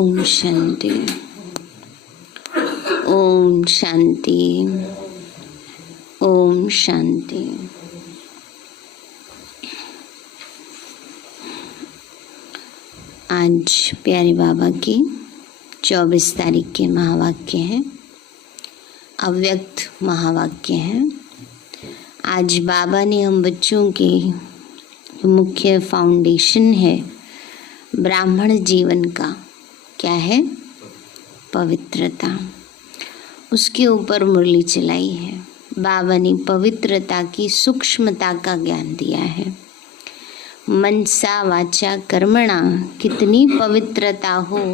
ओम शांति। ओम शांति। ओम शांति। आज प्यारे बाबा की 24 तारीख के महावाक्य हैं, अव्यक्त महावाक्य हैं। आज बाबा ने हम बच्चों के मुख्य फाउंडेशन है ब्राह्मण जीवन का, क्या है? पवित्रता। उसके ऊपर मुरली चलाई है। बाबा ने पवित्रता की सूक्ष्मता का ज्ञान दिया है। मनसा वाचा कर्मणा, कितनी पवित्रता हो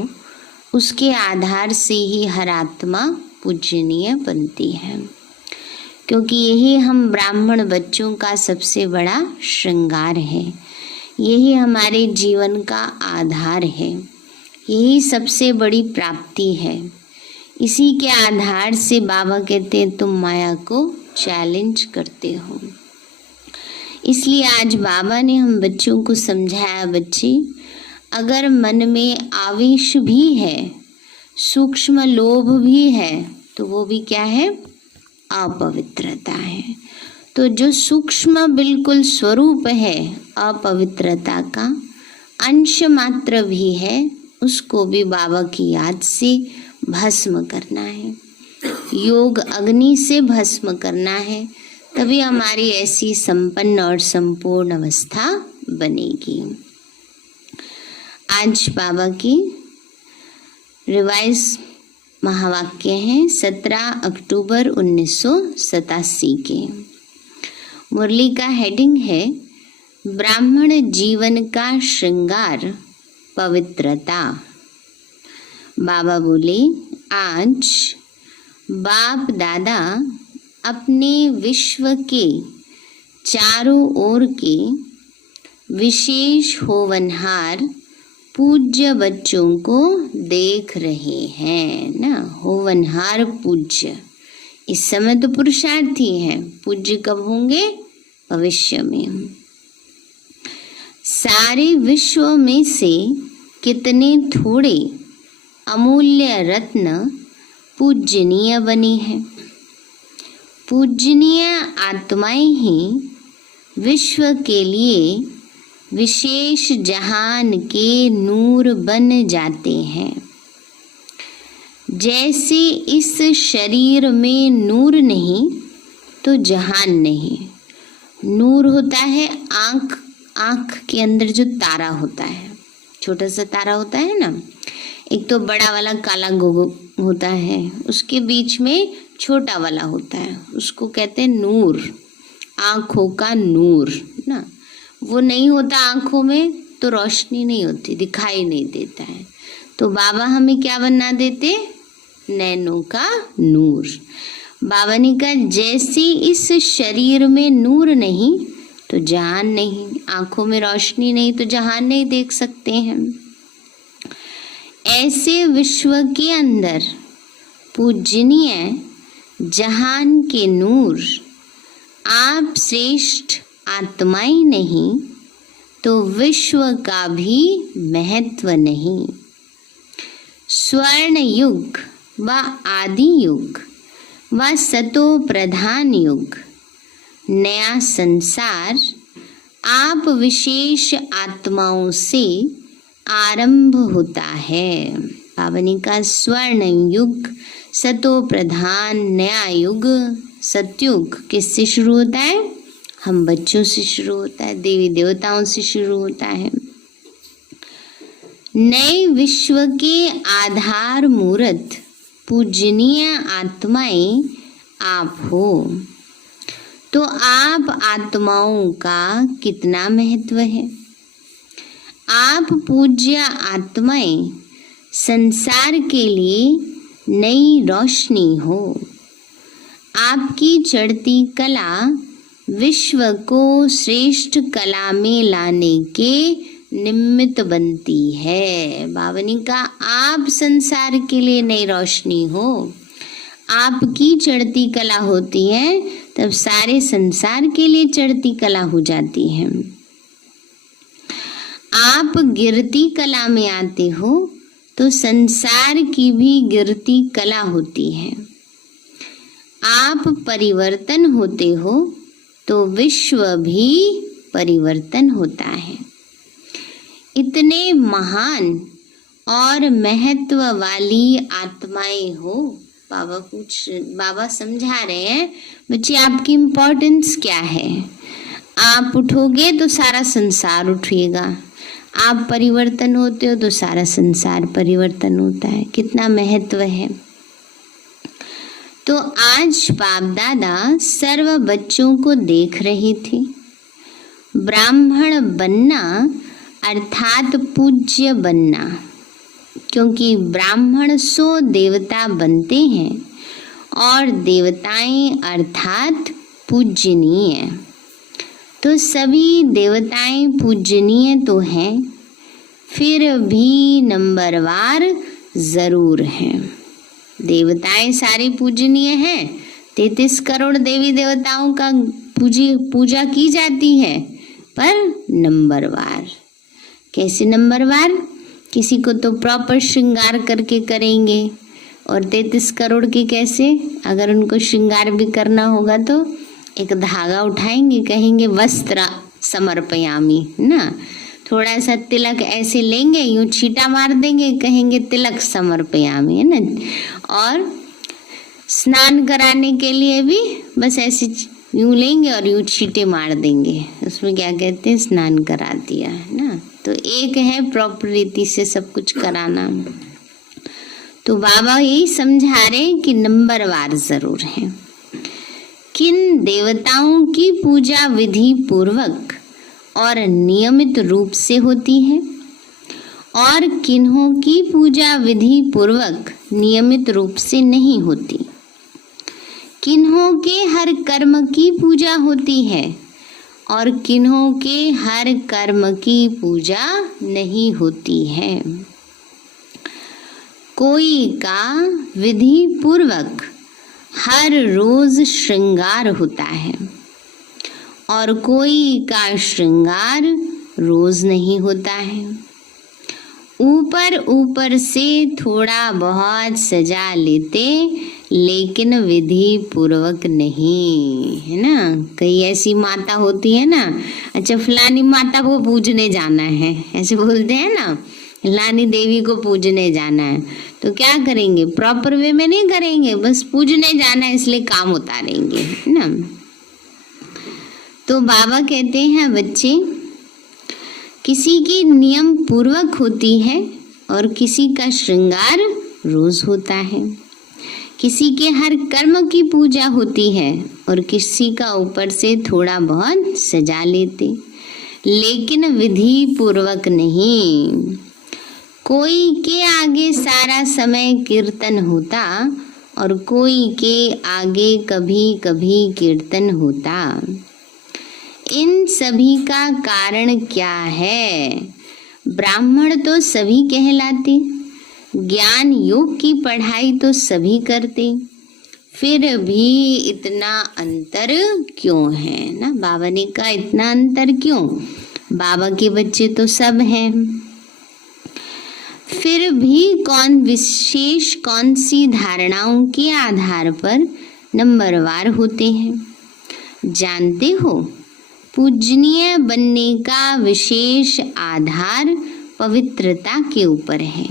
उसके आधार से ही हर आत्मा पूजनीय बनती है, क्योंकि यही हम ब्राह्मण बच्चों का सबसे बड़ा श्रृंगार है। यही हमारे जीवन का आधार है, यही सबसे बड़ी प्राप्ति है। इसी के आधार से बाबा कहते हैं तुम माया को चैलेंज करते हो। इसलिए आज बाबा ने हम बच्चों को समझाया, बच्चे अगर मन में आवेश भी है, सूक्ष्म लोभ भी है, तो वो भी क्या है? अपवित्रता है। तो जो सूक्ष्म बिल्कुल स्वरूप है अपवित्रता का, अंश मात्र भी है, उसको भी बाबा की याद से भस्म करना है, योग अग्नि से भस्म करना है, तभी हमारी ऐसी संपन्न और संपूर्ण अवस्था बनेगी। आज बाबा की रिवाइज महावाक्य हैं 17 अक्टूबर 1987 के। मुरली का हेडिंग है ब्राह्मण जीवन का श्रृंगार पवित्रता। बाबा बोले, आज बाप दादा अपने विश्व के चारों ओर के विशेष होवनहार पूज्य बच्चों को देख रहे हैं ना। होवनहार पूज्य, इस समय तो पुरुषार्थी हैं, पूज्य कब होंगे? भविष्य में। सारे विश्व में से कितने थोड़े अमूल्य रत्न पूजनीय बने हैं। पूजनीय आत्माएं ही विश्व के लिए विशेष जहान के नूर बन जाते हैं। जैसे इस शरीर में नूर नहीं तो जहान नहीं। नूर होता है आँख, आँख के अंदर जो तारा होता है, छोटा सा तारा होता है ना, एक तो बड़ा वाला काला गोगो होता है, उसके बीच में छोटा वाला होता है, उसको कहते हैं नूर, आँखों का नूर ना। वो नहीं होता आँखों में तो रोशनी नहीं होती, दिखाई नहीं देता है। तो बाबा हमें क्या बना देते? नैनों का नूर। बाबा ने कहा जैसे इस शरीर में नूर नहीं तो जहान नहीं, आंखों में रोशनी नहीं तो जहान नहीं देख सकते हैं। ऐसे विश्व के अंदर पूजनीय जहान के नूर आप श्रेष्ठ आत्माएं नहीं तो विश्व का भी महत्व नहीं। स्वर्ण युग व आदि युग व सतो प्रधान युग, नया संसार आप विशेष आत्माओं से आरंभ होता है। पावनी का स्वर्ण युग, सतो प्रधान, नया युग, सतयुग किससे शुरू होता है? हम बच्चों से शुरू होता है, देवी देवताओं से शुरू होता है। नए विश्व के आधार मूर्त पूजनीय आत्माएं आप हो। तो आप आत्माओं का कितना महत्व है। आप पूज्य आत्माएं संसार के लिए नई रोशनी हो। आपकी चढ़ती कला विश्व को श्रेष्ठ कला में लाने के निमित्त बनती है। बावनी का आप संसार के लिए नई रोशनी हो, आपकी चढ़ती कला होती है तब सारे संसार के लिए चढ़ती कला हो जाती है। आप गिरती कला में आते हो तो संसार की भी गिरती कला होती है। आप परिवर्तन होते हो तो विश्व भी परिवर्तन होता है। इतने महान और महत्व वाली आत्माएं हो। बाबा समझा रहे हैं, बच्चे आपकी इम्पोर्टेंस क्या है। आप उठोगे तो सारा संसार उठेगा, आप परिवर्तन होते हो तो सारा संसार परिवर्तन होता है। कितना महत्व है। तो आज बाप दादा सर्व बच्चों को देख रहे थे। ब्राह्मण बनना अर्थात पूज्य बनना, क्योंकि ब्राह्मण सो देवता बनते हैं और देवताएं अर्थात पूजनीय। तो सभी देवताएं पूजनीय तो हैं, फिर भी नंबरवार जरूर हैं। देवताएं सारी पूजनीय हैं। 33 करोड़ देवी देवताओं का पूजा की जाती है, पर नंबरवार। कैसे नंबरवार? किसी को तो प्रॉपर श्रृंगार करके करेंगे, और 33 करोड़ के कैसे? अगर उनको श्रृंगार भी करना होगा तो एक धागा उठाएंगे, कहेंगे वस्त्र समर्पयामि ना, थोड़ा सा तिलक ऐसे लेंगे, यूं छींटा मार देंगे, कहेंगे तिलक समर्पयामि, है ना। और स्नान कराने के लिए भी बस ऐसे यूं लेंगे और यूं छींटे मार देंगे, उसमें क्या कहते हैं, स्नान करा दिया, है ना। तो एक है प्रॉपर रीति से सब कुछ कराना। तो बाबा यही समझा रहे कि नंबरवार जरूर है। किन देवताओं की पूजा विधि पूर्वक और नियमित रूप से होती है, और किन्हों की पूजा विधि पूर्वक नियमित रूप से नहीं होती। किन्हों के हर कर्म की पूजा होती है और किन्हों के हर कर्म की पूजा नहीं होती है। कोई का विधि पूर्वक हर रोज श्रृंगार होता है और कोई का श्रृंगार रोज नहीं होता है। ऊपर ऊपर से थोड़ा बहुत सजा लेते, लेकिन विधि पूर्वक नहीं, है ना। कई ऐसी माता होती है ना, अच्छा फलानी माता को पूजने जाना है, ऐसे बोलते हैं ना, फलानी देवी को पूजने जाना है, तो क्या करेंगे, प्रॉपर वे में नहीं करेंगे, बस पूजने जाना है इसलिए काम उतारेंगे, है ना। तो बाबा कहते हैं बच्चे, किसी की नियम पूर्वक होती है और किसी का श्रृंगार रोज होता है। किसी के हर कर्म की पूजा होती है और किसी का ऊपर से थोड़ा बहुत सजा लेते, लेकिन विधि पूर्वक नहीं। कोई के आगे सारा समय कीर्तन होता और कोई के आगे कभी कभी कीर्तन होता। इन सभी का कारण क्या है? ब्राह्मण तो सभी कहलाते, ज्ञान योग की पढ़ाई तो सभी करते, फिर भी इतना अंतर क्यों है ना। बाबा ने कहा इतना अंतर क्यों? बाबा के बच्चे तो सब हैं, फिर भी कौन सी धारणाओं के आधार पर नंबरवार होते हैं? जानते हो, पूजनीय बनने का विशेष आधार पवित्रता के ऊपर है।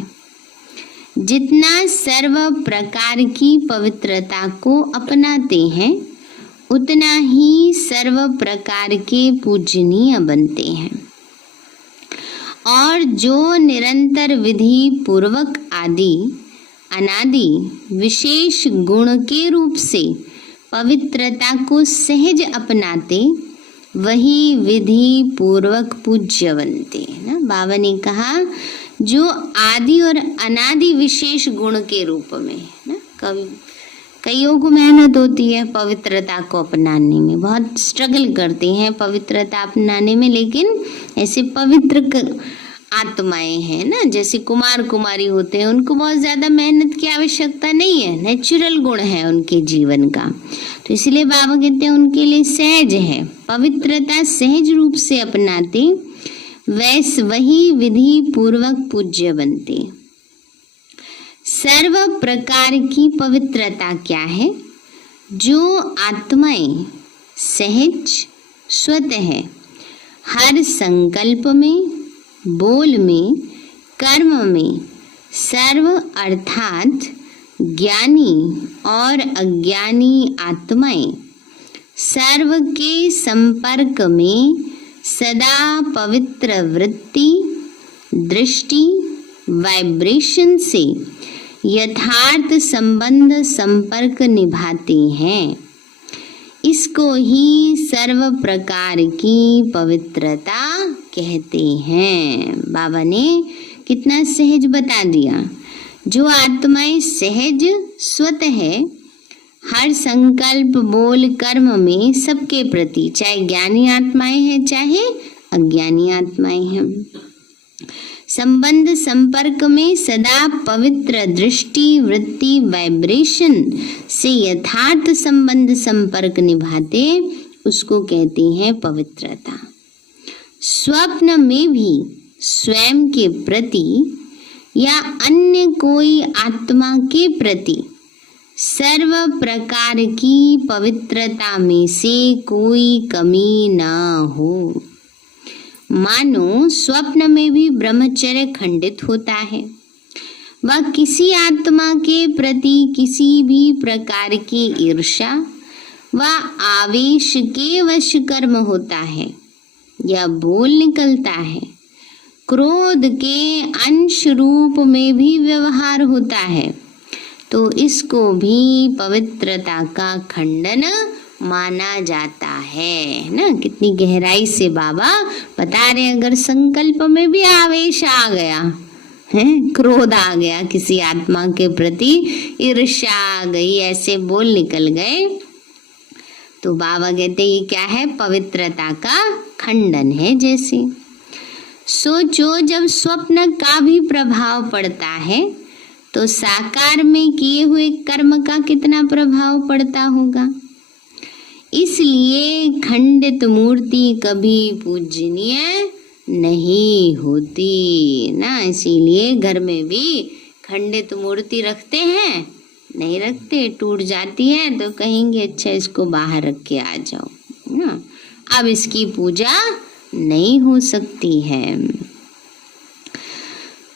जितना सर्व प्रकार की पवित्रता को अपनाते हैं, उतना ही सर्व प्रकार के पूजनीय बनते हैं। और जो निरंतर विधि पूर्वक आदि अनादि विशेष गुण के रूप से पवित्रता को सहज अपनाते, वही विधि पूर्वक पूज्य बनते हैं ना। बाबा ने कहा जो आदि और अनादि विशेष गुण के रूप में ना, कईयों को मेहनत होती है पवित्रता को अपनाने में, बहुत स्ट्रगल करते हैं पवित्रता अपनाने में, लेकिन ऐसे पवित्र आत्माएं हैं ना, जैसे कुमार कुमारी होते हैं, उनको बहुत ज़्यादा मेहनत की आवश्यकता नहीं है, नेचुरल गुण है उनके जीवन का। तो इसलिए बाबा कहते हैं उनके लिए सहज है, पवित्रता सहज रूप से अपनाते, वैस वही विधि पूर्वक पूज्य बनते। सर्व प्रकार की पवित्रता क्या है? जो आत्माएं सहज स्वतः है, हर संकल्प में, बोल में, कर्म में सर्व अर्थात ज्ञानी और अज्ञानी आत्माएं सर्व के संपर्क में सदा पवित्र वृत्ति, दृष्टि, वाइब्रेशन से यथार्थ संबंध संपर्क निभाते हैं। इसको ही सर्व प्रकार की पवित्रता कहते हैं। बाबा ने कितना सहज बता दिया। जो आत्माएं सहज स्वतः है, हर संकल्प, बोल, कर्म में सबके प्रति, चाहे ज्ञानी आत्माएं हैं चाहे अज्ञानी आत्माएं हैं, संबंध संपर्क में सदा पवित्र दृष्टि, वृत्ति, वाइब्रेशन से यथार्थ संबंध संपर्क निभाते, उसको कहते हैं पवित्रता। स्वप्न में भी स्वयं के प्रति या अन्य कोई आत्मा के प्रति सर्व प्रकार की पवित्रता में से कोई कमी ना हो। मानो स्वप्न में भी ब्रह्मचर्य खंडित होता है, वह किसी आत्मा के प्रति किसी भी प्रकार की ईर्ष्या व आवेश के वश कर्म होता है या बोल निकलता है, क्रोध के अंश रूप में भी व्यवहार होता है, तो इसको भी पवित्रता का खंडन माना जाता है ना। कितनी गहराई से बाबा बता रहे। अगर संकल्प में भी आवेश आ गया है, क्रोध आ गया, किसी आत्मा के प्रति ईर्ष्या आ गई, ऐसे बोल निकल गए, तो बाबा कहते ये क्या है? पवित्रता का खंडन है। जैसे सोचो, जब स्वप्न का भी प्रभाव पड़ता है तो साकार में किए हुए कर्म का कितना प्रभाव पड़ता होगा। इसलिए खंडित मूर्ति कभी पूजनीय नहीं होती ना। इसीलिए घर में भी खंडित मूर्ति रखते हैं? नहीं रखते। टूट जाती है तो कहेंगे अच्छा इसको बाहर रख के आ जाओ ना, अब इसकी पूजा नहीं हो सकती है।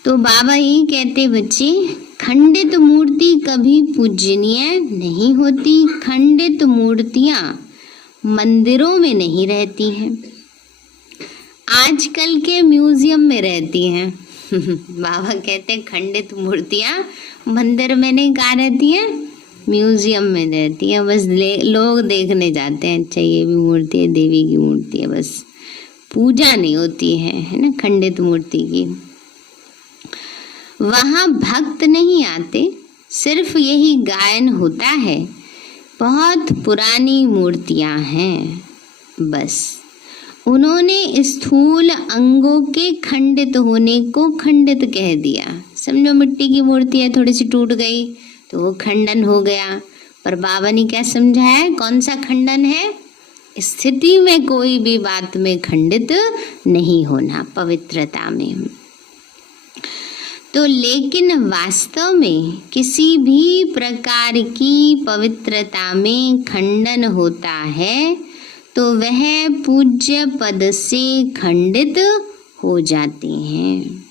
तो बाबा यही कहते बच्चे, खंडित मूर्ति कभी पूजनीय नहीं होती। खंडित मूर्तियां मंदिरों में नहीं रहती हैं, आजकल के म्यूजियम में रहती हैं। बाबा कहते हैं खंडित मूर्तियां मंदिर में नहीं, कहाँ रहती हैं? म्यूजियम में रहती हैं। बस लोग देखने जाते हैं, अच्छा ये भी मूर्ति है, देवी की मूर्ति है, बस पूजा नहीं होती है ना खंडित मूर्ति की। वहाँ भक्त नहीं आते, सिर्फ यही गायन होता है, बहुत पुरानी मूर्तियां हैं, बस उन्होंने स्थूल अंगों के खंडित होने को खंडित कह दिया। समझो मिट्टी की मूर्ति है, थोड़ी सी टूट गई तो वो खंडन हो गया। पर बाबा ने क्या समझाया? कौन सा खंडन है? स्थिति में कोई भी बात में खंडित नहीं होना, पवित्रता में। तो लेकिन वास्तव में किसी भी प्रकार की पवित्रता में खंडन होता है तो वह पूज्य पद से खंडित हो जाते हैं।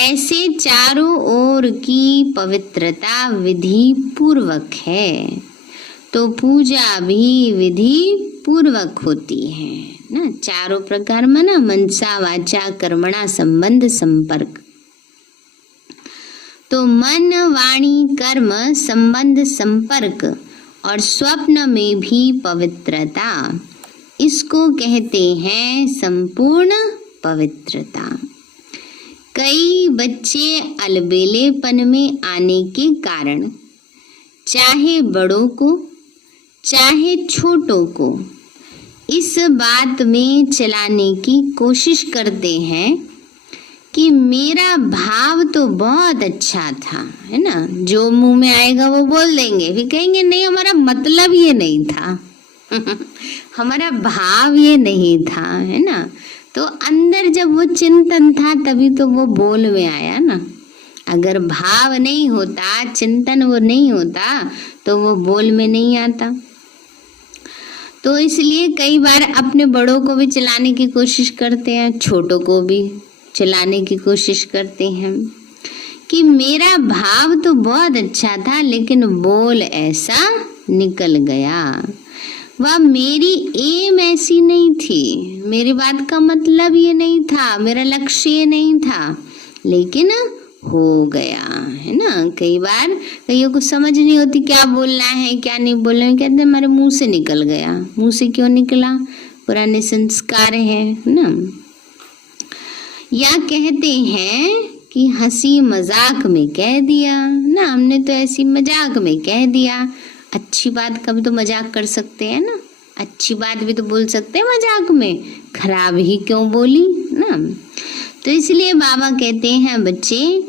ऐसे चारों ओर की पवित्रता विधि पूर्वक है, तो पूजा भी विधि पूर्वक होती है ना। चारों प्रकार में ना, मनसा, वाचा, कर्मणा, संबंध, संपर्क। तो मन, वाणी, कर्म, संबंध, संपर्क और स्वप्न में भी पवित्रता, इसको कहते हैं संपूर्ण पवित्रता। कई बच्चे अलबेलेपन में आने के कारण चाहे बड़ों को चाहे छोटों को इस बात में चलाने की कोशिश करते हैं कि मेरा भाव तो बहुत अच्छा था, है ना। जो मुंह में आएगा वो बोल देंगे, फिर कहेंगे नहीं हमारा मतलब ये नहीं था हमारा भाव ये नहीं था, है ना। तो अंदर जब वो चिंतन था तभी तो वो बोल में आया ना। अगर भाव नहीं होता, चिंतन वो नहीं होता, तो वो बोल में नहीं आता। तो इसलिए कई बार अपने बड़ों को भी चलाने की कोशिश करते हैं, छोटों को भी चलाने की कोशिश करते हैं कि मेरा भाव तो बहुत अच्छा था लेकिन बोल ऐसा निकल गया, वह मेरी एम ऐसी नहीं थी, मेरी बात का मतलब ये नहीं था, मेरा लक्ष्य ये नहीं था, लेकिन हो गया, है ना। कई बार कईयों को समझ नहीं होती क्या बोलना है क्या नहीं बोलना है, कहते हमारे मुंह से निकल गया। मुंह से क्यों निकला? पुराने संस्कार है ना। या कहते हैं कि हंसी मजाक में कह दिया ना, हमने तो ऐसी मजाक में कह दिया। अच्छी बात का भी तो मजाक कर सकते हैं ना, अच्छी बात भी तो बोल सकते हैं मजाक में, खराब ही क्यों बोली ना। तो इसलिए बाबा कहते हैं बच्चे,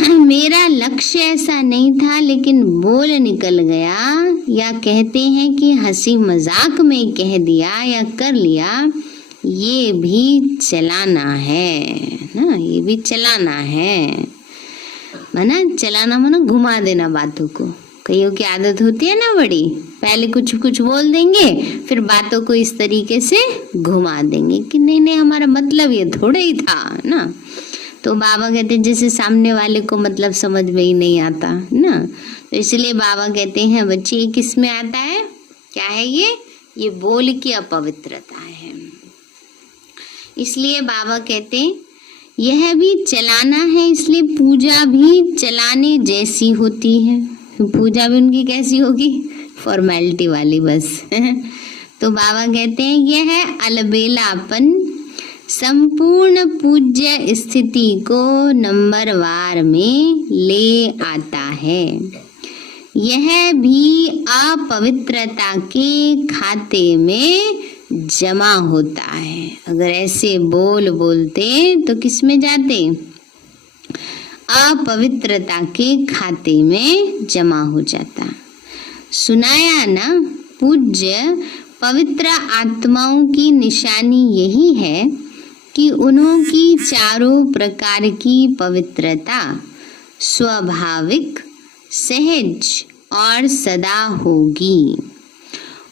मेरा लक्ष्य ऐसा नहीं था लेकिन बोल निकल गया। या कहते हैं कि हंसी मजाक में कह दिया या कर लिया, ये भी चलाना है ना, ये भी चलाना है। माना चलाना माना घुमा देना बातों को। कईयों की आदत होती है ना बड़ी, पहले कुछ कुछ बोल देंगे फिर बातों को इस तरीके से घुमा देंगे कि नहीं नहीं हमारा मतलब ये थोड़ा ही था ना। तो बाबा कहते हैं जैसे सामने वाले को मतलब समझ में ही नहीं आता ना। तो इसलिए बाबा कहते हैं बच्चे ये किस में आता है, क्या है ये बोल की अपवित्रता है। इसलिए बाबा कहते हैं यह भी चलाना है, इसलिए पूजा भी चलाने जैसी होती है। पूजा भी उनकी कैसी होगी? फॉर्मेलिटी वाली बस। तो बाबा कहते हैं यह है अलबेलापन संपूर्ण पूज्य स्थिति को नंबरवार में ले आता है। यह भी अपवित्रता के खाते में जमा होता है। अगर ऐसे बोलते तो किस में जाते? अपवित्रता के खाते में जमा हो जाता। सुनाया ना, पूज्य पवित्र आत्माओं की निशानी यही है कि उन्हों की चारों प्रकार की पवित्रता स्वाभाविक, सहज और सदा होगी।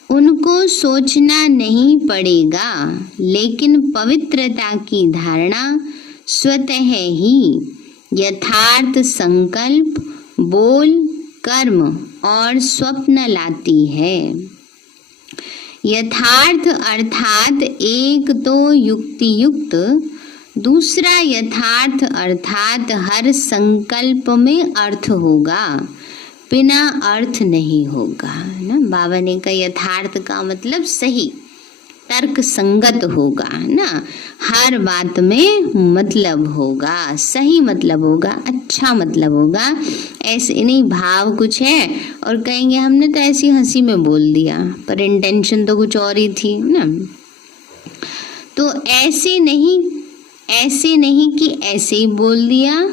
उनको सोचना नहीं पड़ेगा, लेकिन पवित्रता की धारणा स्वतः ही यथार्थ संकल्प, बोल, कर्म और स्वप्न लाती है। यथार्थ अर्थात एक तो युक्ति युक्त, दूसरा यथार्थ अर्थात हर संकल्प में अर्थ होगा, बिना अर्थ नहीं होगा ना। बाबा ने कहा यथार्थ का मतलब सही, तर्क संगत होगा ना, हर बात में मतलब होगा, सही मतलब होगा, अच्छा मतलब होगा। ऐसे नहीं भाव कुछ है और कहेंगे हमने तो ऐसी हंसी में बोल दिया पर इंटेंशन तो कुछ और ही थी ना। तो ऐसे नहीं कि ऐसे ही बोल दिया,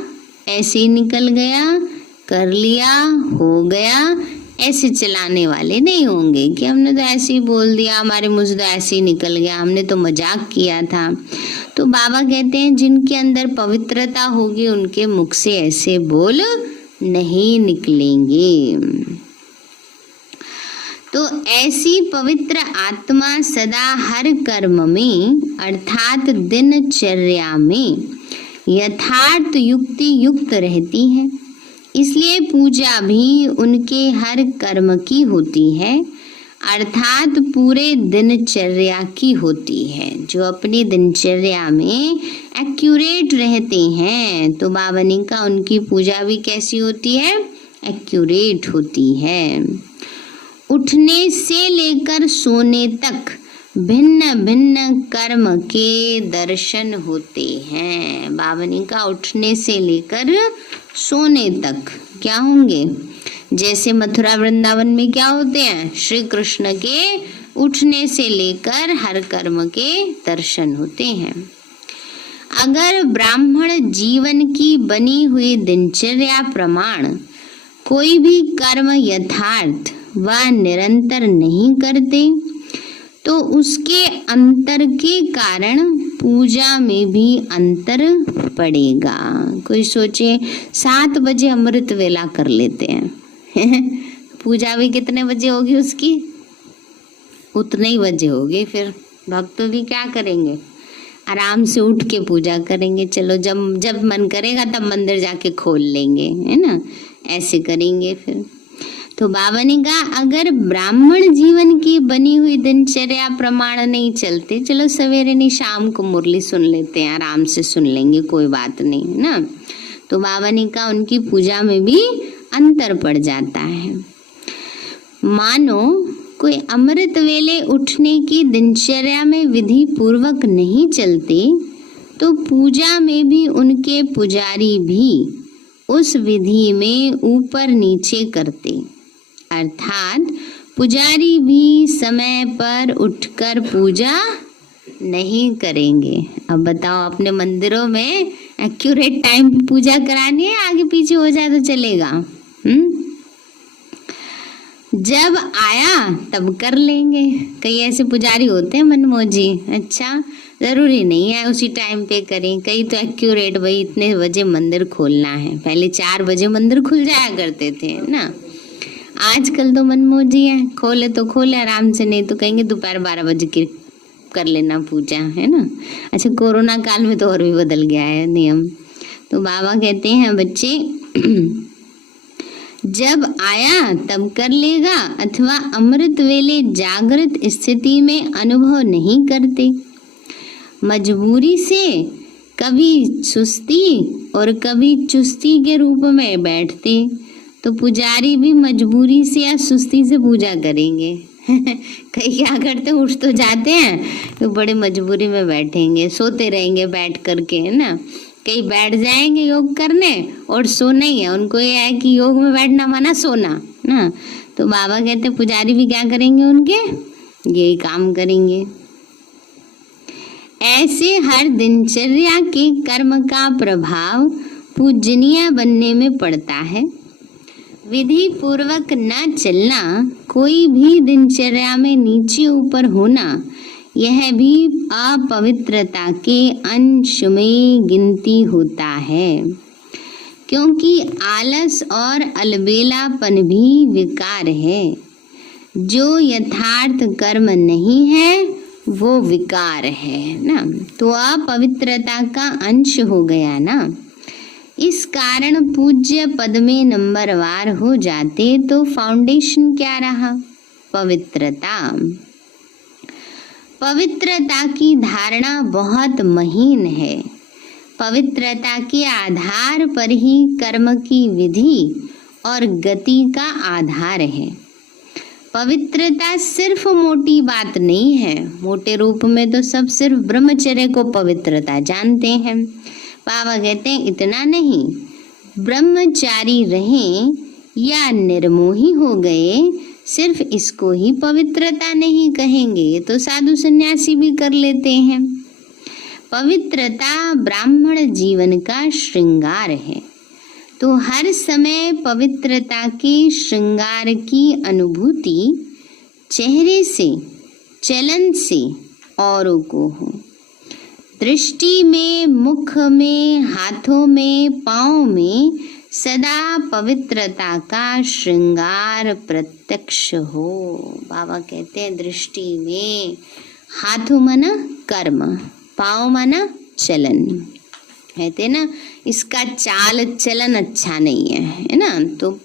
ऐसे ही निकल गया, कर लिया, हो गया, ऐसे चलाने वाले नहीं होंगे कि हमने तो ऐसे ही बोल दिया, हमारे मुंह से तो ऐसे ही निकल गया, हमने तो मजाक किया था। तो बाबा कहते हैं जिनके अंदर पवित्रता होगी उनके मुख से ऐसे बोल नहीं निकलेंगे। तो ऐसी पवित्र आत्मा सदा हर कर्म में अर्थात दिनचर्या में यथार्थ युक्ति युक्त रहती है। इसलिए पूजा भी उनके हर कर्म की होती है, अर्थात पूरे दिनचर्या की होती है। जो अपनी दिनचर्या में एक्यूरेट रहते हैं तो बाबा ने कहा उनकी पूजा भी कैसी होती है? एक्यूरेट होती है। उठने से लेकर सोने तक भिन्न भिन्न कर्म के दर्शन होते हैं। बाबा ने कहा उठने से लेकर सोने तक क्या होंगे? जैसे मथुरा वृंदावन में क्या होते हैं? श्री कृष्ण के उठने से लेकर हर कर्म के दर्शन होते हैं। अगर ब्राह्मण जीवन की बनी हुई दिनचर्या प्रमाण कोई भी कर्म यथार्थ व निरंतर नहीं करते तो उसके अंतर के कारण पूजा में भी अंतर पड़ेगा। कोई सोचे 7 बजे अमृत वेला कर लेते हैं पूजा भी कितने बजे होगी उसकी? उतने ही बजे होगी। फिर भक्त भी क्या करेंगे, आराम से उठ के पूजा करेंगे। चलो जब मन करेगा तब मंदिर जाके खोल लेंगे, है ना, ऐसे करेंगे। फिर तो बाबा ने कहा अगर ब्राह्मण जीवन की बनी हुई दिनचर्या प्रमाण नहीं चलते, चलो सवेरे नहीं शाम को मुरली सुन लेते हैं, आराम से सुन लेंगे, कोई बात नहीं, है ना। तो बाबा ने कहा उनकी पूजा में भी अंतर पड़ जाता है। मानो कोई अमृत वेले उठने की दिनचर्या में विधि पूर्वक नहीं चलते, तो पूजा में भी उनके पुजारी भी उस विधि में ऊपर नीचे करते, अर्थात पुजारी भी समय पर उठकर पूजा नहीं करेंगे। अब बताओ, अपने मंदिरों में एक्यूरेट टाइम पे पूजा करानी है, आगे पीछे हो जाए तो चलेगा? जब आया तब कर लेंगे। कई ऐसे पुजारी होते हैं मनमोजी, अच्छा जरूरी नहीं है उसी टाइम पे करें। कई तो एक्यूरेट, भाई इतने बजे मंदिर खोलना है, पहले 4 बजे मंदिर खुल जाया करते थे ना। आजकल तो मनमोजी है, खोले तो खोले आराम से, नहीं तो कहेंगे दोपहर 12 बजे की कर लेना पूजा, है ना। अच्छा, कोरोना काल में तो और भी बदल गया है नियम। तो बाबा कहते हैं बच्चे जब आया तब कर लेगा, अथवा अमृत वेले जागृत स्थिति में अनुभव नहीं करते, मजबूरी से कभी सुस्ती और कभी चुस्ती के रूप में बैठते, तो पुजारी भी मजबूरी से या सुस्ती से पूजा करेंगे कई क्या करते, उठ तो जाते हैं तो बड़े मजबूरी में बैठेंगे, सोते रहेंगे बैठ करके, है ना। कई बैठ जाएंगे योग करने और सोना ही है उनको, ये है कि योग में बैठना माना सोना ना। तो बाबा कहते पुजारी भी क्या करेंगे, उनके यही काम करेंगे। ऐसे हर दिनचर्या के कर्म का प्रभाव पूजनीय बनने में पड़ता है। विधि पूर्वक न चलना, कोई भी दिनचर्या में नीचे ऊपर होना, यह भी अपवित्रता के अंश में गिनती होता है, क्योंकि आलस और अलबेलापन भी विकार है। जो यथार्थ कर्म नहीं है वो विकार है ना, तो अपवित्रता का अंश हो गया ना। इस कारण पूज्य पद में नंबरवार हो जाते तो फाउंडेशन क्या रहा, पवित्रता। पवित्रता की धारणा बहुत महीन है। पवित्रता के आधार पर ही कर्म की विधि और गति का आधार है। पवित्रता सिर्फ मोटी बात नहीं है, मोटे रूप में तो सब सिर्फ ब्रह्मचर्य को पवित्रता जानते हैं। बाबा कहते हैं इतना नहीं, ब्रह्मचारी रहें या निर्मोही हो गए, सिर्फ इसको ही पवित्रता नहीं कहेंगे, ये तो साधु सन्यासी भी कर लेते हैं। पवित्रता ब्राह्मण जीवन का श्रृंगार है, तो हर समय पवित्रता के श्रृंगार की अनुभूति चेहरे से, चलन से औरों को हो। दृष्टि में, मुख में, हाथों में, पाँव में सदा पवित्रता का श्रृंगार प्रत्यक्ष हो। बाबा कहते हैं दृष्टि में, हाथों माना कर्म, पाँव माना चलन, कहते ना इसका चाल चलन अच्छा नहीं है ना। तो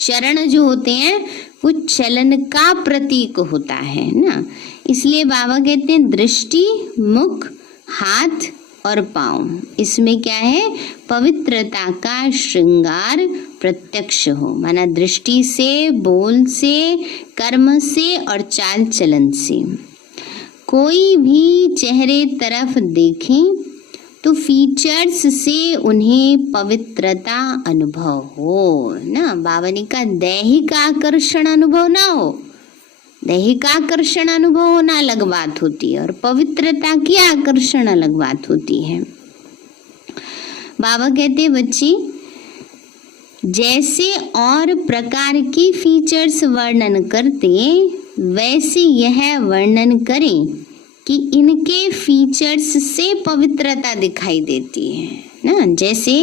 चरण जो होते हैं वो चलन का प्रतीक होता है ना, इसलिए बाबा कहते हैं दृष्टि, मुख, हाथ और पाँव, इसमें क्या है, पवित्रता का श्रृंगार प्रत्यक्ष हो, माना दृष्टि से, बोल से, कर्म से और चाल चलन से। कोई भी चेहरे तरफ देखें तो फीचर्स से उन्हें पवित्रता अनुभव हो ना। बाबा ने कहा दैहिक आकर्षण अनुभव ना हो, दैहिक आकर्षण अनुभव होना अलग बात होती है और पवित्रता की आकर्षण अलग बात होती है। बाबा कहते बच्ची, जैसे और प्रकार की फीचर्स वर्णन करते वैसे यह वर्णन करें कि इनके फीचर्स से पवित्रता दिखाई देती है ना। जैसे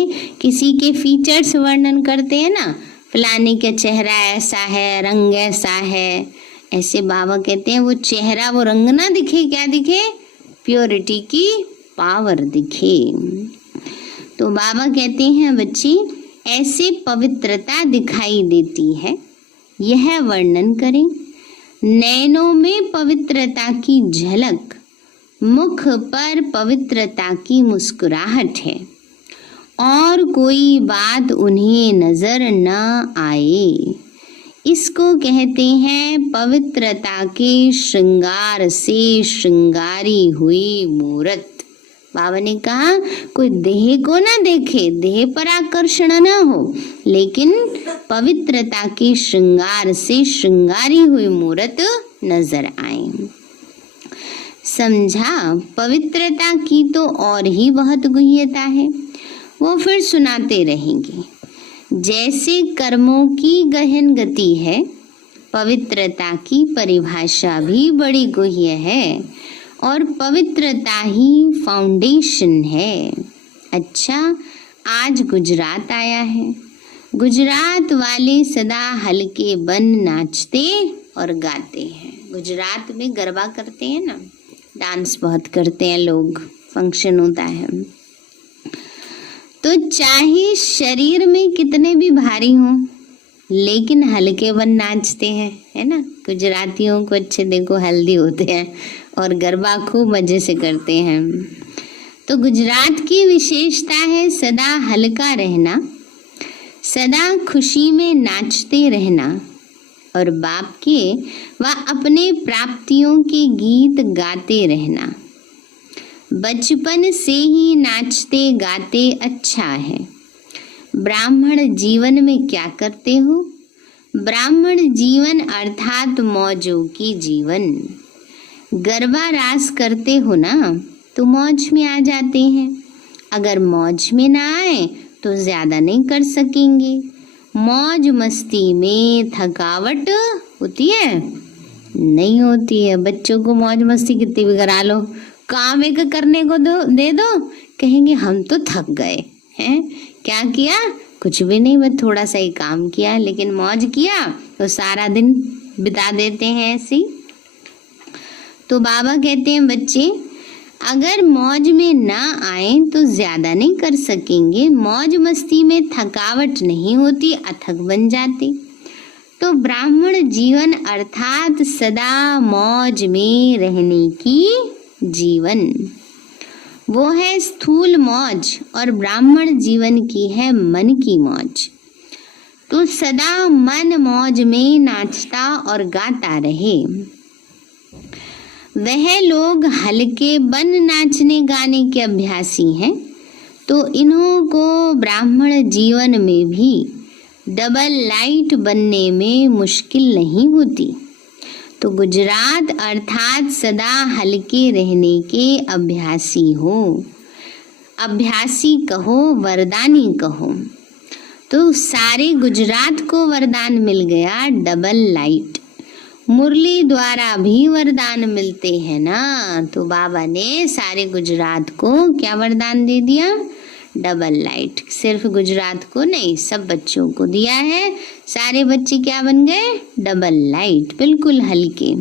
किसी के फीचर्स वर्णन करते हैं ना, फलाने का चेहरा ऐसा है, रंग ऐसा है, ऐसे बाबा कहते हैं वो चेहरा वो रंग ना दिखे, क्या दिखे? प्योरिटी की पावर दिखे। तो बाबा कहते हैं बच्ची ऐसे पवित्रता दिखाई देती है, यह वर्णन करें। नैनों में पवित्रता की झलक, मुख पर पवित्रता की मुस्कुराहट है, और कोई बात उन्हें नजर न आए। इसको कहते हैं पवित्रता के श्रृंगार से श्रृंगारी हुई मूरत। बाबा ने कहा कोई देह को ना देखे, देह पर आकर्षण ना हो, लेकिन पवित्रता के श्रृंगार से श्रृंगारी हुई मूरत नजर आए। समझा? पवित्रता की तो और ही बहुत गुह्यता है, वो फिर सुनाते रहेंगे। जैसे कर्मों की गहन गति है, पवित्रता की परिभाषा भी बड़ी गुह्य है, और पवित्रता ही फाउंडेशन है। अच्छा, आज गुजरात आया है। गुजरात वाले सदा हल्के बन नाचते और गाते हैं। गुजरात में गरबा करते हैं ना, डांस बहुत करते हैं लोग, फंक्शन होता है। तो चाहे शरीर में कितने भी भारी हों, लेकिन हल्के बन नाचते हैं, है ना। गुजरातियों को अच्छे देखो हेल्दी होते हैं और गरबा खूब मजे से करते हैं। तो गुजरात की विशेषता है सदा हल्का रहना, सदा खुशी में नाचते रहना, और बाप के व अपने प्राप्तियों के गीत गाते रहना। बचपन से ही नाचते गाते अच्छा है। ब्राह्मण जीवन में क्या करते हो? ब्राह्मण जीवन अर्थात मौजों की जीवन। गरबा रास करते हो ना, तो मौज में आ जाते हैं। अगर मौज में ना आए तो ज्यादा नहीं कर सकेंगे। मौज मस्ती में थकावट होती है? नहीं होती है। बच्चों को मौज मस्ती कितनी भी करा लो, काम एक करने को दे दो, कहेंगे हम तो थक गए हैं। क्या किया? कुछ भी नहीं, बस थोड़ा सा ही काम किया, लेकिन मौज किया तो सारा दिन बिता देते हैं ऐसे ही। तो बाबा कहते हैं बच्चे अगर मौज में ना आए तो ज्यादा नहीं कर सकेंगे। मौज मस्ती में थकावट नहीं होती, अथक बन जाते। तो ब्राह्मण जीवन अर्थात सदा मौज में रहने की जीवन, वो है स्थूल मौज, और ब्राह्मण जीवन की है मन की मौज। तो सदा मन मौज में नाचता और गाता रहे। वह लोग हल्के बन नाचने गाने के अभ्यासी हैं, तो इन्हों को ब्राह्मण जीवन में भी डबल लाइट बनने में मुश्किल नहीं होती। तो गुजरात अर्थात सदा हल्के रहने के अभ्यासी हो। अभ्यासी कहो, वरदानी कहो। तो सारे गुजरात को वरदान मिल गया डबल लाइट। मुरली द्वारा भी वरदान मिलते हैं ना, तो बाबा ने सारे गुजरात को क्या वरदान दे दिया? Double light. सिर्फ गुजरात को नहीं, सब बच्चों को दिया है। सारे बच्चे क्या बन गए? डबल लाइट, बिल्कुल हल्के।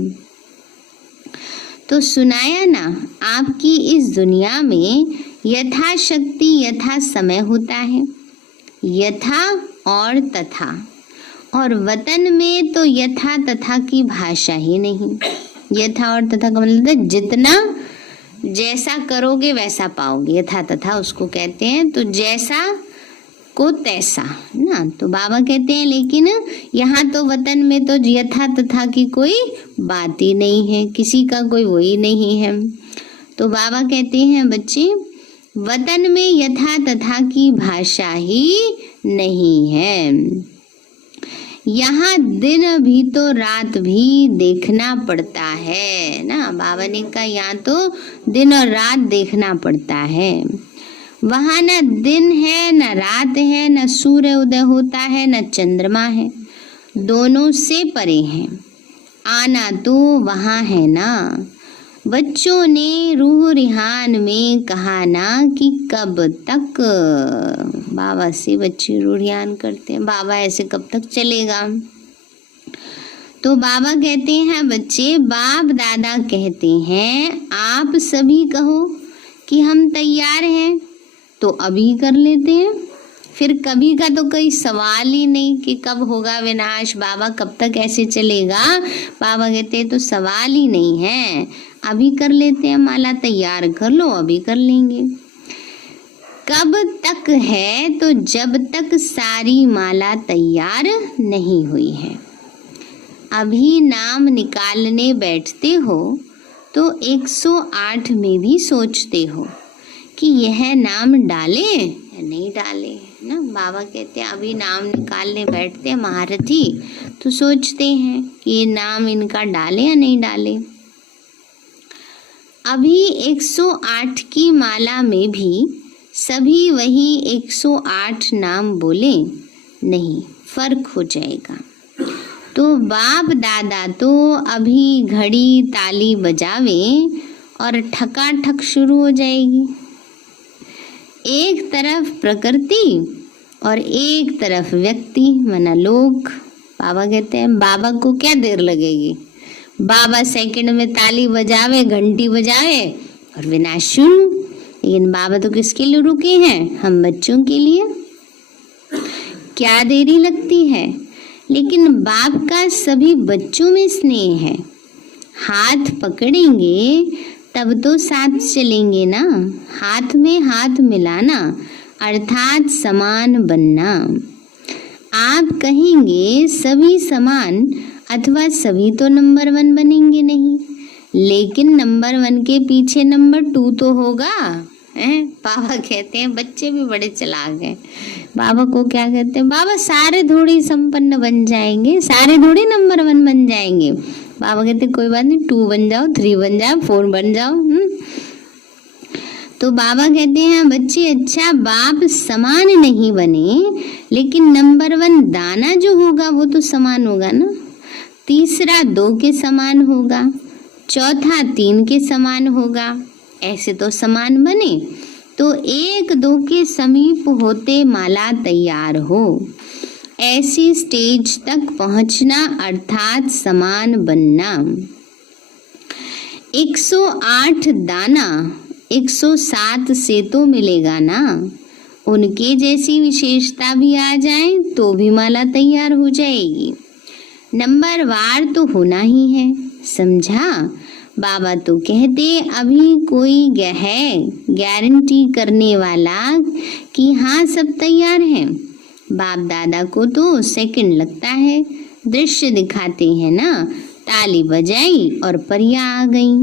तो सुनाया ना, आपकी इस दुनिया में यथाशक्ति यथा समय होता है, यथा और तथा। और वतन में तो यथा तथा की भाषा ही नहीं। यथा और तथा का मतलब है जितना जैसा करोगे वैसा पाओगे, यथा तथा उसको कहते हैं। तो जैसा को तैसा ना। तो बाबा कहते हैं लेकिन यहाँ तो वतन में तो यथा तथा की कोई बात ही नहीं है, किसी का कोई वही नहीं है। तो बाबा कहते हैं बच्चे वतन में यथा तथा की भाषा ही नहीं है। यहाँ दिन भी तो रात भी देखना पड़ता है ना। बाबा ने कहा यहाँ तो दिन और रात देखना पड़ता है। वहाँ न दिन है न रात है, न सूर्य उदय होता है न चंद्रमा है, दोनों से परे हैं। आना तो वहाँ है ना। बच्चों ने रूह रिहान में कहा ना कि कब तक। बाबा से बच्चे रूह रिहान करते हैं, बाबा ऐसे कब तक चलेगा। तो बाबा कहते हैं बच्चे, बाप दादा कहते हैं आप सभी कहो कि हम तैयार हैं, तो अभी कर लेते हैं। फिर कभी का तो कोई सवाल ही नहीं कि कब होगा विनाश, बाबा कब तक ऐसे चलेगा। बाबा कहते हैं तो सवाल ही नहीं है, अभी कर लेते हैं, माला तैयार कर लो, अभी कर लेंगे। कब तक है, तो जब तक सारी माला तैयार नहीं हुई है। अभी नाम निकालने बैठते हो तो 108 में भी सोचते हो कि यह नाम डाले या नहीं डाले, है ना। बाबा कहते हैं अभी नाम निकालने बैठते हैं महारथी, तो सोचते हैं कि ये नाम इनका डाले या नहीं डाले। अभी 108 की माला में भी सभी वही 108 नाम बोले नहीं, फर्क हो जाएगा। तो बाप दादा तो अभी घड़ी ताली बजावे और ठकाठक शुरू हो जाएगी। एक तरफ प्रकृति और एक तरफ व्यक्ति मना लोग। बाबा कहते हैं बाबा को क्या देर लगेगी, बाबा सेकंड में ताली बजावे, घंटी बजावे और विनाश शुरू। लेकिन बाबा तो किसके लिए रुके हैं, हम बच्चों के लिए। क्या देरी लगती है, लेकिन बाप का सभी बच्चों में स्नेह है। हाथ पकड़ेंगे तब तो साथ चलेंगे ना, हाथ में हाथ मिलाना अर्थात समान बनना। आप कहेंगे सभी समान, अथवा सभी तो नंबर 1 बनेंगे नहीं, लेकिन नंबर 1 के पीछे नंबर 2 तो होगा, हैं। बाबा कहते हैं बच्चे भी बड़े चालाक हैं। बाबा को क्या कहते हैं, बाबा सारे थोड़ी संपन्न बन जाएंगे, सारे थोड़ी नंबर 1 बन जाएंगे। बाबा कहते हैं कोई बात नहीं, 2 बन जाओ, 3 बन जाओ, 4 बन जाओ। तो बाबा कहते हैं बच्चे अच्छा बाप समान नहीं बने, लेकिन नंबर 1 दाना जो होगा वो तो समान होगा ना। तीसरा 2 के समान होगा, चौथा 3 के समान होगा, ऐसे तो समान बने। तो 1 2 के समीप होते माला तैयार हो, ऐसी स्टेज तक पहुंचना अर्थात समान बनना। 108 दाना 107 से तो मिलेगा ना, उनके जैसी विशेषता भी आ जाए तो भी माला तैयार हो जाएगी। नंबर वार तो होना ही है, समझा। बाबा तो कहते अभी कोई है गारंटी करने वाला कि हाँ सब तैयार हैं। बाप दादा को तो सेकंड लगता है, दृश्य दिखाते हैं ना, ताली बजाई और परियां आ गई।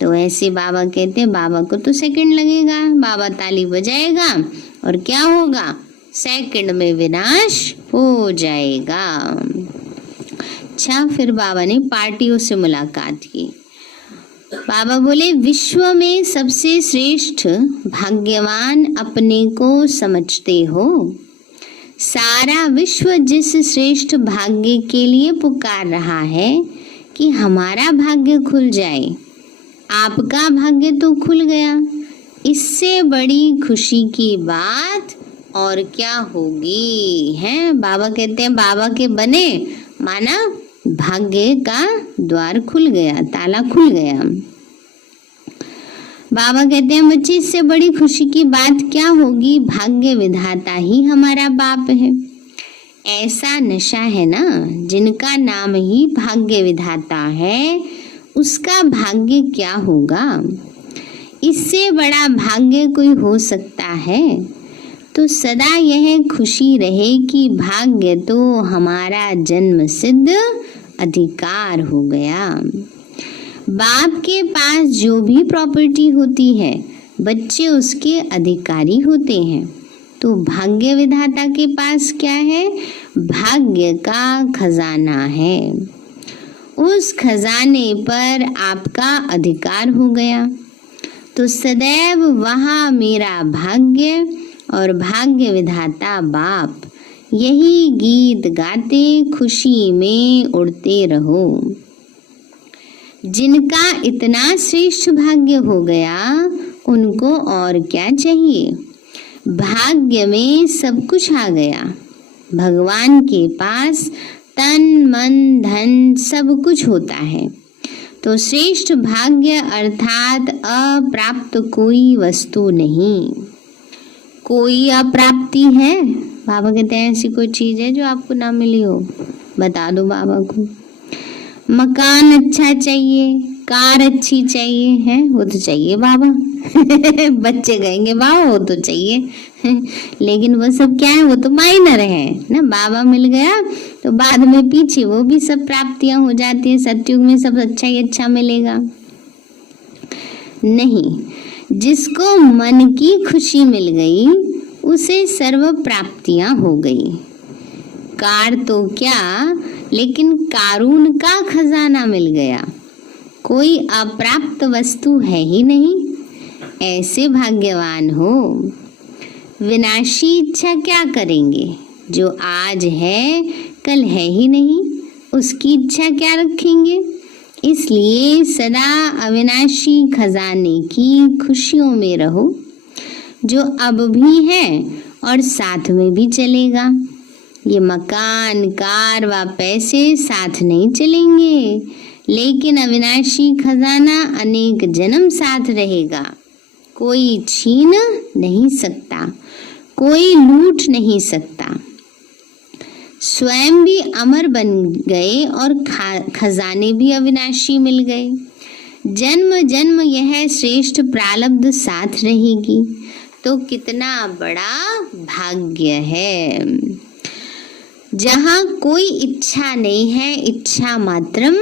तो ऐसे बाबा कहते हैं बाबा को तो सेकंड लगेगा, बाबा ताली बजाएगा और क्या होगा, सेकंड में विनाश हो जाएगा। अच्छा, फिर बाबा ने पार्टियों से मुलाकात की। बाबा बोले विश्व में सबसे श्रेष्ठ भाग्यवान अपने को समझते हो। सारा विश्व जिस श्रेष्ठ भाग्य के लिए पुकार रहा है कि हमारा भाग्य खुल जाए, आपका भाग्य तो खुल गया, इससे बड़ी खुशी की बात और क्या होगी, है। बाबा कहते हैं बाबा के बने माना भाग्य का द्वार खुल गया, ताला खुल गया। बाबा कहते हैं बच्चे इससे बड़ी खुशी की बात क्या होगी, भाग्य विधाता ही हमारा बाप है। ऐसा नशा है ना, जिनका नाम ही भाग्य विधाता है, उसका भाग्य क्या होगा। इससे बड़ा भाग्य कोई हो सकता है। तो सदा यह खुशी रहे कि भाग्य तो हमारा जन्म सिद्ध अधिकार हो गया। बाप के पास जो भी प्रॉपर्टी होती है, बच्चे उसके अधिकारी होते हैं। तो भाग्य विधाता के पास क्या है, भाग्य का खजाना है। उस खजाने पर आपका अधिकार हो गया। तो सदैव वहाँ मेरा भाग्य और भाग्य विधाता बाप, यही गीत गाते खुशी में उड़ते रहो। जिनका इतना श्रेष्ठ भाग्य हो गया उनको और क्या चाहिए। भाग्य में सब कुछ आ गया। भगवान के पास तन मन धन सब कुछ होता है। तो श्रेष्ठ भाग्य अर्थात अप्राप्त कोई वस्तु नहीं। कोई अप्राप्ति है? बाबा कहते हैं ऐसी कोई चीज है जो आपको ना मिली हो? बता दो बाबा को। मकान अच्छा चाहिए, कार अच्छी चाहिए, है वो तो चाहिए बाबा। बच्चे कहेंगे बाबा वो तो चाहिए। लेकिन वो सब क्या है? वो तो माइनर है ना। बाबा मिल गया तो बाद में पीछे वो भी सब प्राप्तियां हो जाती है। सतयुग में सब अच्छा ही अच्छा मिलेगा नहीं। जिसको मन की खुशी मिल गई उसे सर्व प्राप्तियां हो गई। कार तो क्या, लेकिन कारून का खजाना मिल गया। कोई अप्राप्त वस्तु है ही नहीं। ऐसे भाग्यवान हो। विनाशी इच्छा क्या करेंगे? जो आज है कल है ही नहीं, उसकी इच्छा क्या रखेंगे। इसलिए सदा अविनाशी खजाने की खुशियों में रहो, जो अब भी है और साथ में भी चलेगा। ये मकान कार व पैसे साथ नहीं चलेंगे, लेकिन अविनाशी खजाना अनेक जन्म साथ रहेगा। कोई छीन नहीं सकता, कोई लूट नहीं सकता। स्वयं भी अमर बन गए और खजाने भी अविनाशी मिल गए। जन्म जन्म यह श्रेष्ठ प्रारब्ध साथ रहेगी। तो कितना बड़ा भाग्य है। जहाँ कोई इच्छा नहीं है, इच्छा मात्रम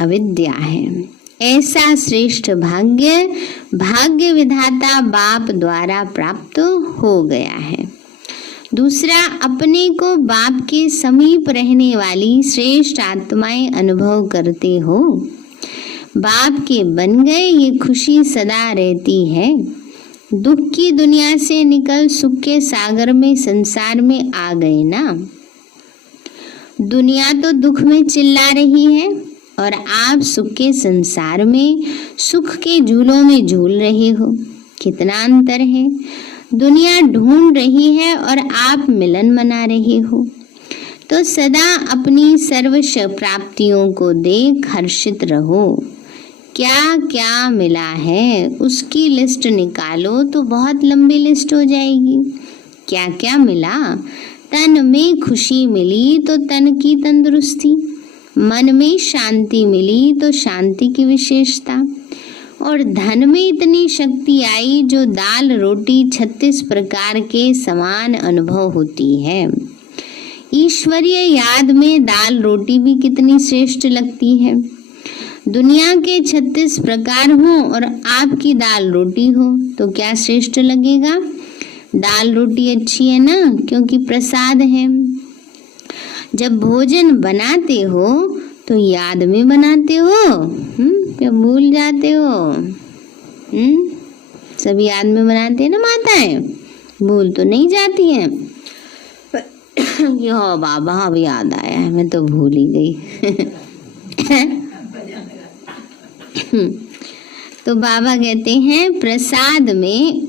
अविद्या है। ऐसा श्रेष्ठ भाग्य भाग्य विधाता बाप द्वारा प्राप्त हो गया है। दूसरा, अपने को बाप के समीप रहने वाली श्रेष्ठ आत्माएं अनुभव करते हो। बाप के बन गए ये खुशी सदा रहती है। दुख की दुनिया से निकल सुख के सागर में संसार में आ गए ना। दुनिया तो दुख में चिल्ला रही है और आप सुख के संसार में सुख के झूलों में झूल रहे हो। कितना अंतर है। दुनिया ढूंढ रही है और आप मिलन मना रहे हो। तो सदा अपनी सर्व प्राप्तियों को देख हर्षित रहो। क्या क्या मिला है उसकी लिस्ट निकालो तो बहुत लंबी लिस्ट हो जाएगी। क्या क्या मिला? तन में खुशी मिली तो तन की तंदुरुस्ती, मन में शांति मिली तो शांति की विशेषता, और धन में इतनी शक्ति आई जो दाल रोटी 36 प्रकार के समान अनुभव होती है। ईश्वरीय याद में दाल रोटी भी कितनी श्रेष्ठ लगती है। दुनिया के 36 प्रकार हो और आपकी दाल रोटी हो तो क्या श्रेष्ठ लगेगा? दाल रोटी अच्छी है ना, क्योंकि प्रसाद है। जब भोजन बनाते हो तो याद में बनाते हो, क्या भूल जाते हो? सब याद में बनाते हैं ना माताएं, भूल तो नहीं जाती हैं। यो बाबा अब याद आया है, मैं तो भूल ही गई। तो बाबा कहते हैं प्रसाद में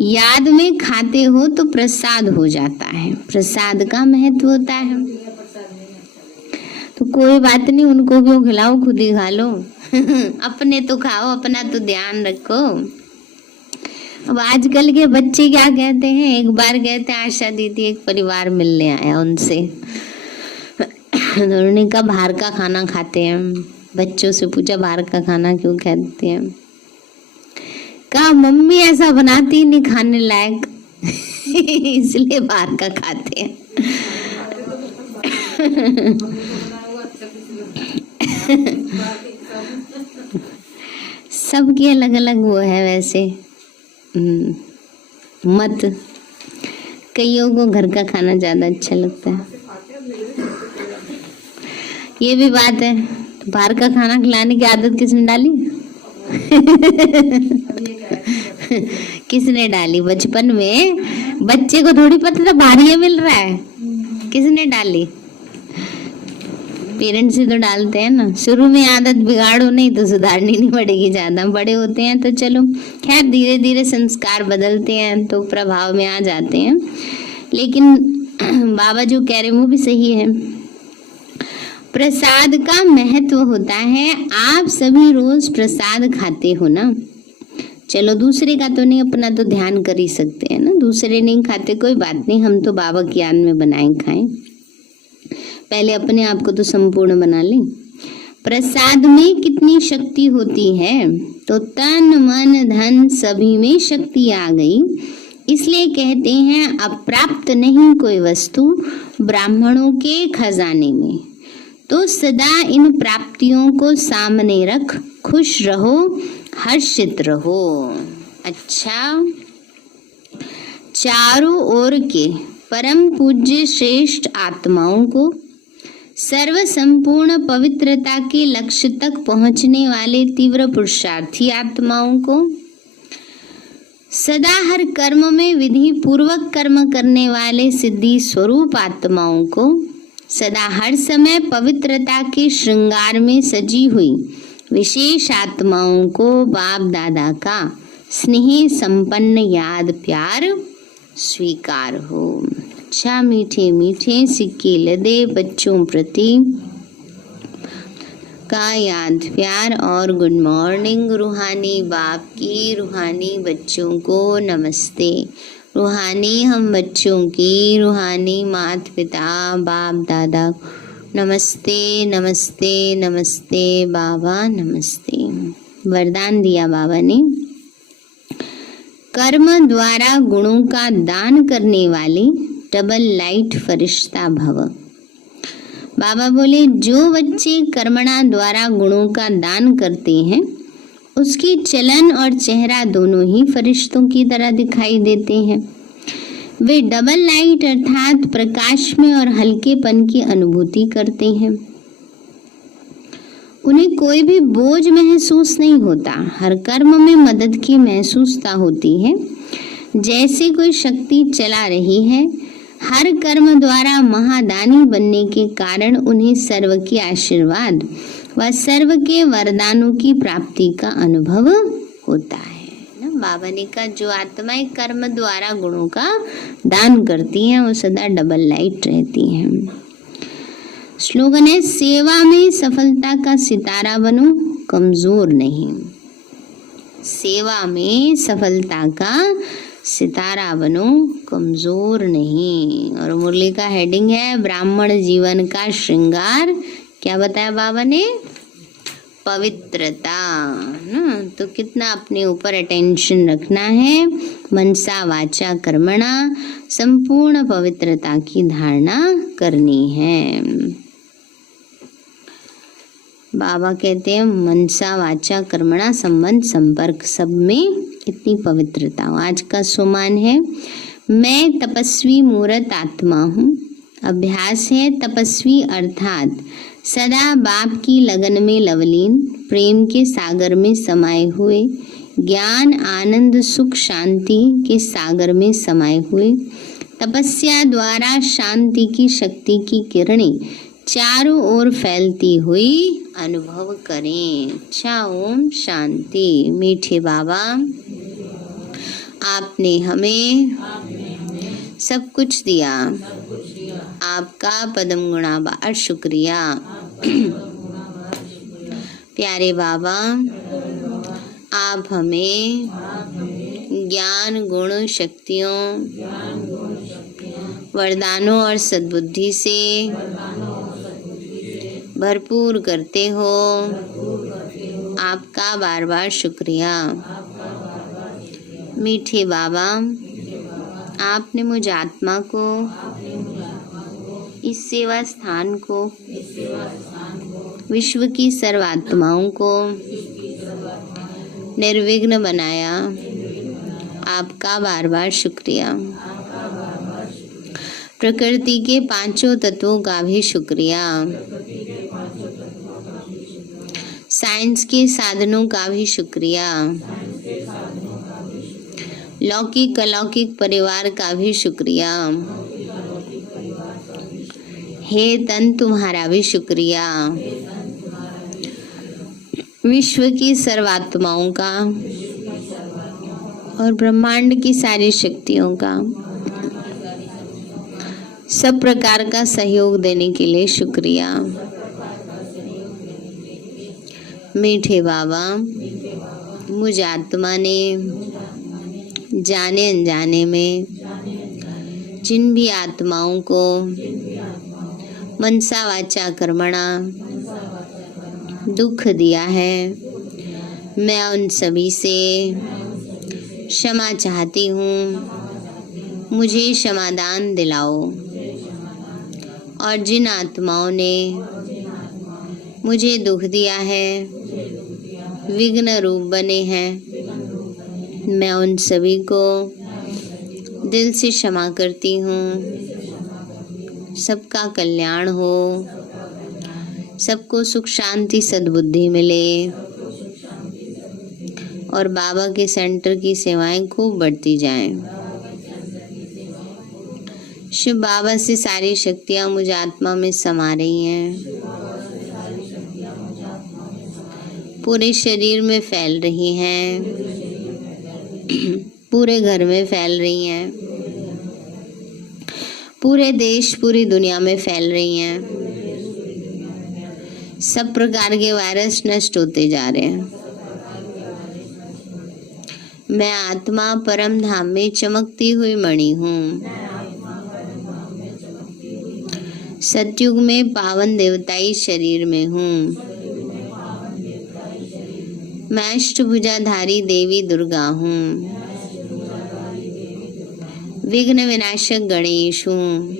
याद में खाते हो तो प्रसाद हो जाता है। प्रसाद का महत्व होता है। तो कोई बात नहीं, उनको क्यों खिलाओ, खुद ही खा लो। अपने तो खाओ, अपना तो ध्यान रखो। अब आजकल के बच्चे क्या कहते हैं, एक बार कहते हैं आशा दीदी एक परिवार मिलने आया उनसे, उन्होंने कहा बाहर का खाना खाते हैं। बच्चों से पूछा बाहर का खाना क्यों खाते हैं? कहा मम्मी ऐसा बनाती नहीं खाने लायक, इसलिए बाहर का खाते हैं। सबकी अलग अलग वो है वैसे मत। कईयों को घर का खाना ज्यादा अच्छा लगता है, ये भी बात है। बाहर का खाना खिलाने की आदत किसने डाली? किसने डाली? बचपन में बच्चे को थोड़ी पता था बाहर ये मिल रहा है, किसने डाली? पेरेंट्स से तो डालते हैं ना, शुरू में आदत बिगाड़ो नहीं तो सुधारनी नहीं पड़ेगी ज़्यादा, बड़े होते हैं तो चलो खैर धीरे धीरे संस्कार बदलते हैं तो प्रभाव में आ जाते हैं। लेकिन बाबा जो कह रहे हैं वो भी सही है। प्रसाद का महत्व होता है, आप सभी रोज प्रसाद खाते हो ना, चलो दूसरे का तो नहीं, अपना तो ध्यान कर ही सकते हैं ना, दूसरे नहीं खाते कोई बात नहीं, हम तो बाबा की याद में बनाए खाएं, पहले अपने आप को तो संपूर्ण बना लें। प्रसाद में कितनी शक्ति होती है, तो तन मन धन सभी में शक्ति आ गई, इसलिए कहते हैं अप्राप्त नहीं कोई वस्तु ब्राह्मणों के खजाने में। तो सदा इन प्राप्तियों को सामने रख खुश रहो, हर्षित रहो। अच्छा, चारों ओर के परम पूज्य श्रेष्ठ आत्माओं को, सर्व संपूर्ण पवित्रता के लक्ष्य तक पहुंचने वाले तीव्र पुरुषार्थी आत्माओं को, सदा हर कर्म में विधि पूर्वक कर्म करने वाले सिद्धि स्वरूप आत्माओं को, सदा हर समय पवित्रता के श्रृंगार में सजी हुई विशेष आत्माओं को बाप दादा का स्नेह संपन्न याद प्यार स्वीकार हो। अच्छा, मीठे मीठे सिक्के लदे बच्चों प्रति का याद प्यार और गुड मॉर्निंग। रूहानी बाप की रूहानी बच्चों को नमस्ते। रूहानी हम बच्चों की रूहानी माता पिता बाप दादा नमस्ते नमस्ते नमस्ते बाबा नमस्ते। वरदान दिया बाबा ने, कर्म द्वारा गुणों का दान करने वाले डबल लाइट फरिश्ता भव। बाबा बोले जो बच्चे कर्मणा द्वारा गुणों का दान करते हैं उसकी चलन और चेहरा दोनों ही फरिश्तों की तरह दिखाई देते हैं। वे डबल लाइट अर्थात प्रकाश में और हल्केपन की अनुभूति करते हैं। उन्हें कोई भी बोझ महसूस नहीं होता, हर कर्म में मदद की महसूसता होती है, जैसे कोई शक्ति चला रही है। हर कर्म द्वारा महादानी बनने के कारण उन्हें सर्व के आशीर्वाद व सर्व के वरदानों की प्राप्ति का अनुभव होता है ना। बाबा ने कहा जो आत्माएं कर्म द्वारा गुणों का दान करती हैं वो सदा डबल लाइट रहती हैं। स्लोगन है, सेवा में सफलता का सितारा बनो, कमजोर नहीं। सेवा में सफलता का सितारा बनो, कमजोर नहीं। और मुरली का हेडिंग है ब्राह्मण जीवन का श्रृंगार। क्या बताया बाबा ने? पवित्रता ना। तो कितना अपने ऊपर अटेंशन रखना है, मनसा वाचा कर्मणा, संपूर्ण पवित्रता की धारणा करनी है। बाबा कहते हैं मनसा वाचा कर्मणा संबंध संपर्क सब में इतनी पवित्रता हो। आज का सुमान है, मैं तपस्वी मूर्त आत्मा हूँ। अभ्यास है तपस्वी अर्थात सदा बाप की लगन में लवलीन, प्रेम के सागर में समाये हुए, ज्ञान आनंद सुख शांति के सागर में समाये हुए, तपस्या द्वारा शांति की शक्ति की किरणें चारों ओर फैलती हुई अनुभव करें। अच्छा, ओम शांति। मीठे बाबा, आपने हमें सब कुछ दिया, आपका पदम गुणाबार शुक्रिया। प्यारे बाबा, आप हमें ज्ञान गुण शक्तियों वरदानों और सद्बुद्धि से भरपूर करते हो। आपका बार बार शुक्रिया। मीठे बाबा, आपने मुझ आत्मा को, इस सेवा स्थान को, विश्व की सर्व आत्माओं को निर्विघ्न बनाया। आपका बार बार शुक्रिया। प्रकृति के पांचों तत्वों का भी शुक्रिया। साइंस के साधनों का भी शुक्रिया। लौकिक अलौकिक परिवार का भी शुक्रिया। हे तन तुम्हारा भी शुक्रिया। विश्व की सर्वात्माओं का और ब्रह्मांड की सारी शक्तियों का सब प्रकार का सहयोग देने के लिए शुक्रिया। मीठे बाबा, मुझ आत्मा ने जाने अनजाने में जिन भी आत्माओं को मनसा वाचा कर्मणा दुख दिया है, मैं उन सभी से क्षमा चाहती हूँ। मुझे क्षमादान दिलाओ। और जिन आत्माओं ने मुझे दुख दिया है, विघ्न रूप बने हैं, मैं उन सभी को दिल से क्षमा करती हूँ। सबका कल्याण हो, सबको सुख शांति सद्बुद्धि मिले और बाबा के सेंटर की सेवाएं खूब बढ़ती जाएं। शिव बाबा से सारी शक्तियाँ मुझ आत्मा में समा रही हैं, पूरे शरीर में फैल रही हैं, पूरे घर में फैल रही हैं, पूरे देश पूरी दुनिया में फैल रही हैं। सब प्रकार के वायरस नष्ट होते जा रहे हैं। मैं आत्मा परम धाम में चमकती हुई मणि हूँ। सतयुग में पावन देवताई शरीर में हूँ। मैं अष्टभुजाधारी देवी दुर्गा हूँ। विघ्न विनाशक गणेश हूँ।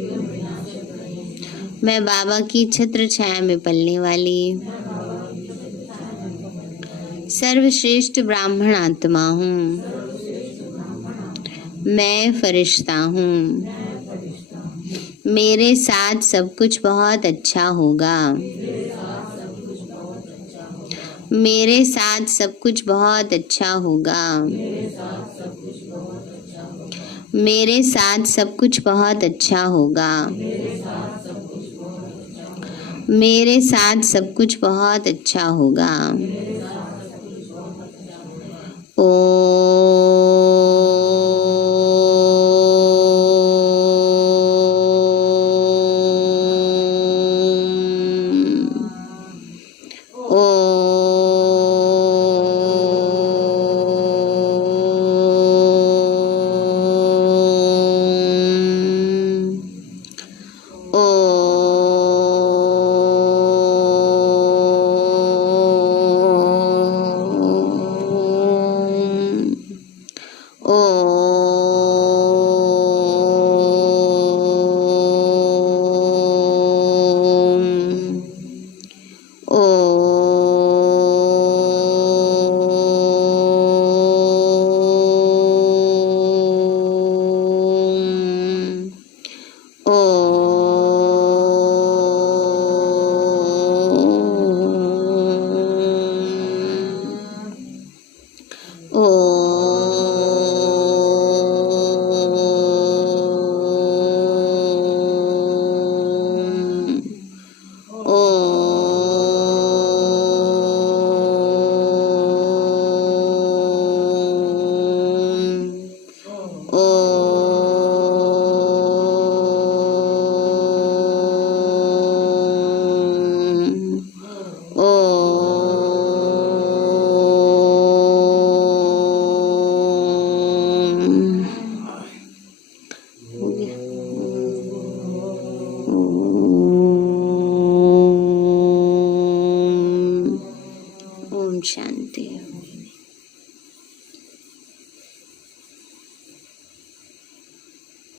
मैं बाबा की छत्र छाया में पलने वाली सर्वश्रेष्ठ ब्राह्मण आत्मा हूँ। मैं फरिश्ता हूँ। मेरे साथ सब कुछ बहुत अच्छा होगा। मेरे साथ सब कुछ बहुत अच्छा होगा। मेरे साथ सब कुछ बहुत अच्छा होगा। मेरे साथ सब कुछ बहुत अच्छा होगा। शांति।